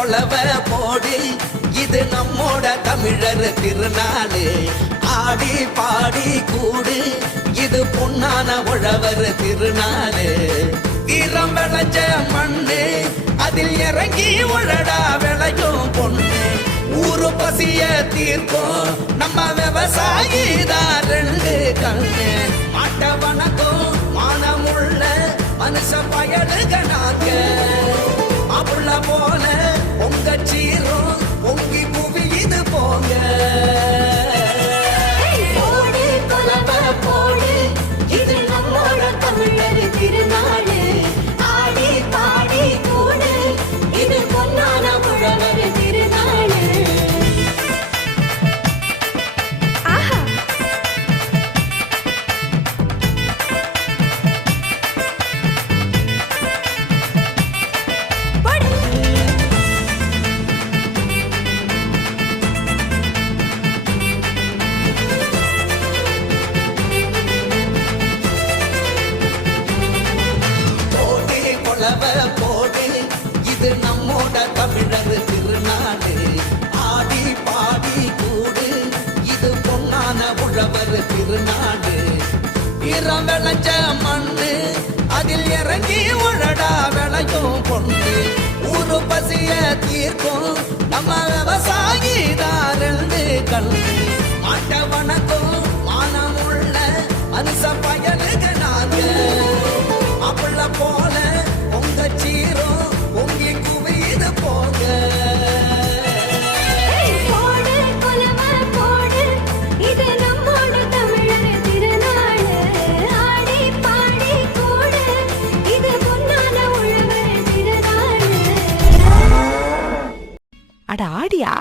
கொலவ போடு இது நம்மோட தமிழர் திருநாளு ஆடி பாடி கூடு இது பொன்னான உழவர் திருநாளு ஈரம் விளைஞ்ச மண்ணு அதில் இறங்கி உழடா விளையும் பொண்ணு ஊரு பசிய தீர்க்கும் நம்ம விவசாயி தான் ரெண்டு கண்ணு மாட்ட வணக்கம் மானமுள்ள மனுஷ பயலுக நாங்க மாப்புள்ள போல உங்க சீரும் பொங்கி குவியுது போங்க போடு கொலவ போடு இது நம்மோட தமிழர் திருநாடு ஆடி பாடி கூடு இது பொன்னான உழவர் திருநாடு போடு இது நம்மோட தமிழர் திருநாடு ஆடி பாடி கூடு இது பொன்னான உழவர் திருநாடு ஈரம் விளைஞ்ச மண்ணு அதில் இறங்கி உழடா விளையும் பொண்ணு ஊரு பசிய தீர்க்கும் நம்ம விவசாயி தான் ரெண்டு கண்ணு மாட்ட வணக்கம் மானமுள்ள மனுஷ பயலுக நாங்க மாப்பிள்ள போல உங்க சீரும் உங்கி குவியுது போங்க போடு கொலவ போடு இது நம்மோட தமிழர் திருநாடு ஆடி பாடி கூடு இது பொன்னான உழவர் திருநாடு அட ஆடியா